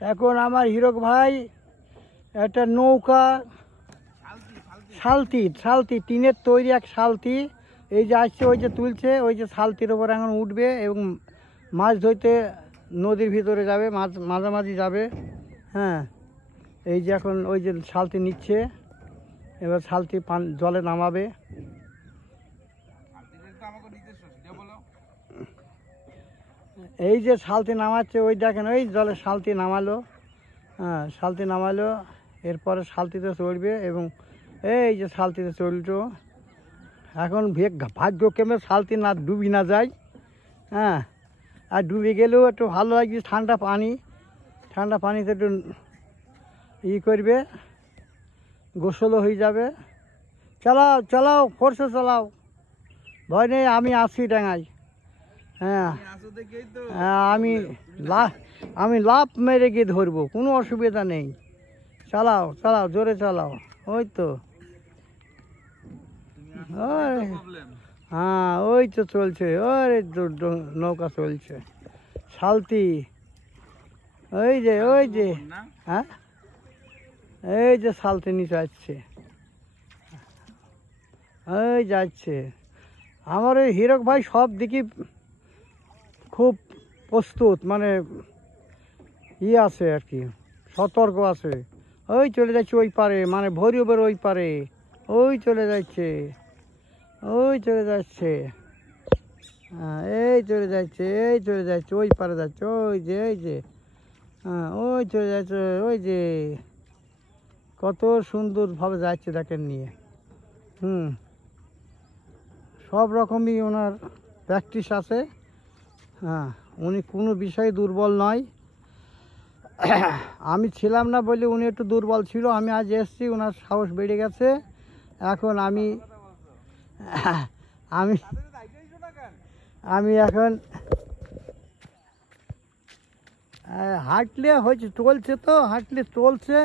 এখন আমার হিরক ভাই একটা নৌকা শালতি টিনের তৈরি এক শালতি, এই যে আসছে ওই যে তুলছে, ওই যে শালতির ওপর এখন উঠবে এবং মাছ ধরতে নদীর ভিতরে যাবে, মাছ মাঝামাঝি যাবে। হ্যাঁ, এই যে এখন ওই যে শালতি নিচ্ছে, এবার শালতি জলে নামাবে। এই যে শালতি নামাচ্ছে, ওই দেখেন ওই জলে শালতি নামালো। হ্যাঁ, শালতি নামালো, এরপরে শালতিতে চড়বে এবং এই যে শালতিতে চলতো। এখন ভাগ্যক্রমে শালতি না ডুবি না যায়। হ্যাঁ, আর ডুবে গেলেও একটু ভালো লাগবে, ঠান্ডা পানিতে একটু করবে, গোসলও হয়ে যাবে। চালাও ফোর্সে চালাও, ভয় নেই, আমি আছি ডাঙায়। হ্যাঁ, আমি লাফ মেরে গিয়ে ধরবো, কোনো অসুবিধা নেই। চালাও জোরে চালাও। ওই তো, হ্যাঁ ওই তো চলছে, ওই নৌকা চলছে, শালতি। ওই যে হ্যাঁ, এই যে শালতি নিচে আসছে, ওই যাচ্ছে। আমার ওই হিরক ভাই সব দিকে খুব প্রস্তুত, মানে আছে আর কি, সতর্ক আছে। ওই চলে যাচ্ছে ওই পারে, মানে ভৈরবের ওই পারে, ওই চলে যাচ্ছে হ্যাঁ, এই চলে যাচ্ছে ওই পারে যাচ্ছে, ওই যে হ্যাঁ, ওই চলে যাচ্ছে, ওই যে কত সুন্দরভাবে যাচ্ছে দেখেন নিয়ে। সব রকমই ওনার প্র্যাকটিস আছে। হ্যাঁ, উনি কোনো বিষয়ে দুর্বল নয়। আমি ছিলাম না বলে উনি একটু দুর্বল ছিল, আমি আজ এসেছি, ওনার সাহস বেড়ে গেছে। এখন আমি এখন হাঁটলে হয়েছে, চলছে,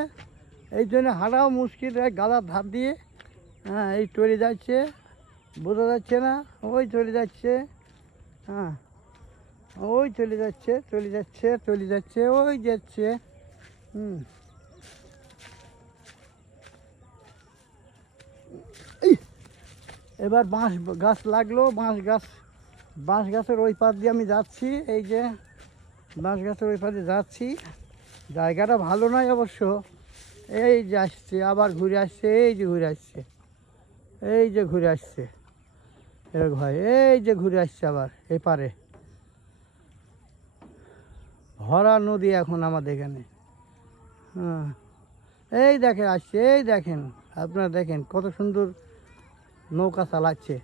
এই জন্য হাঁটাও মুশকিল, গালার ধার দিয়ে। হ্যাঁ, এই চলে যাচ্ছে, বোঝা যাচ্ছে না, ওই চলে যাচ্ছে। হ্যাঁ, ওই চলে যাচ্ছে ওই যাচ্ছে। এবার বাঁশ গাছ লাগলো, বাঁশ গাছের ওই পার দিয়ে আমি যাচ্ছি, এই যে বাঁশ গাছের ওই পার দিয়ে যাচ্ছি। জায়গাটা ভালো নয় অবশ্য। এই যে আসছে, আবার ঘুরে আসছে, এই যে ঘুরে আসছে এরকম হয়, এই যে ঘুরে আসছে আবার এপারে। ভরা নদী এখন আমাদের এখানে। হ্যাঁ, এই দেখেন আসছে, এই দেখেন, আপনারা দেখেন কত সুন্দর নৌকা চালাচ্ছে।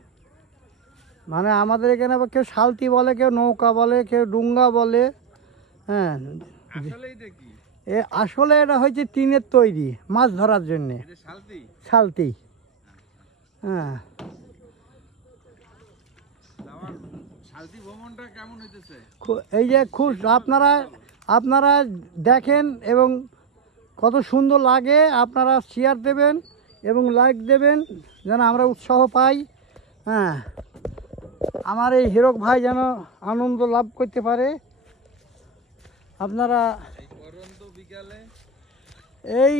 মানে আমাদের এখানে আবার কেউ শালতি বলে, কেউ নৌকা বলে, কেউ ডুঙ্গা বলে। হ্যাঁ, আসলে এটা হয়েছে টিনের তৈরি, মাছ ধরার জন্যে শালতি। হ্যাঁ, এই যে খুব আপনারা দেখেন এবং কত সুন্দর লাগে, আপনারা শেয়ার দেবেন এবং লাইক দেবেন যেন আমরা উৎসাহ পাই। হ্যাঁ, আমার এই হিরক ভাই যেন আনন্দ লাভ করতে পারে। আপনারা এই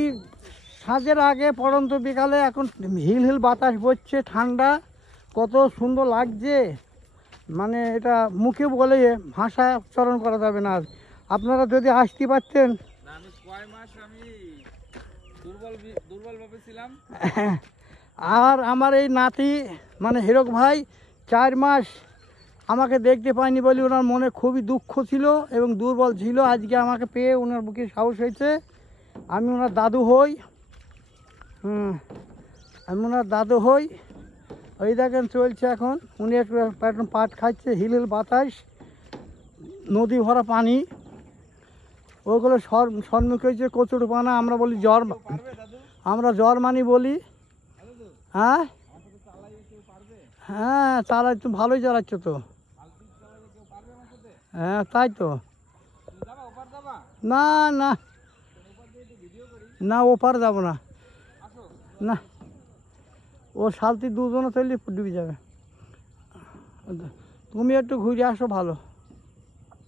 সাঁঝের আগে পড়ন্ত বিকালে এখন হিল বাতাস বইছে, ঠান্ডা, কত সুন্দর লাগছে, মানে এটা মুখে বলে ভাষা উচ্চারণ করা যাবে না। আপনারা যদি আসতে পারতেন। আর আমার এই নাতি মানে হিরক ভাই 4 মাস আমাকে দেখতে পায়নি বলে ওনার মনে খুবই দুঃখ ছিল এবং দুর্বল ছিল। আজকে আমাকে পেয়ে ওনার বুকে সাহস হয়েছে। আমি ওনার দাদু হই। ওই দেখেন চলছে এখন, উনি একটু পাট খাচ্ছে, হিল বাতাস, নদী ভরা পানি, ওগুলো সম্মুখে হয়েছে কচুর পানা, আমরা বলি জ্বর মানি বলি। হ্যাঁ হ্যাঁ, চালাই তো ভালোই চালাচ্ছে তো। হ্যাঁ, তাই তো। না না না, ওপার যাব না, না ও শালতি দুজনে চললে ডুবে যাবে। তুমি একটু ঘুরে আসো ভালো।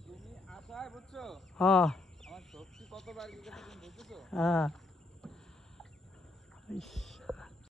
তুমি আশায় বুঝছো হ্যাঁ আমার শক্তি কতবার গেছে তুমি বুঝেছো? হ্যাঁ। ইস।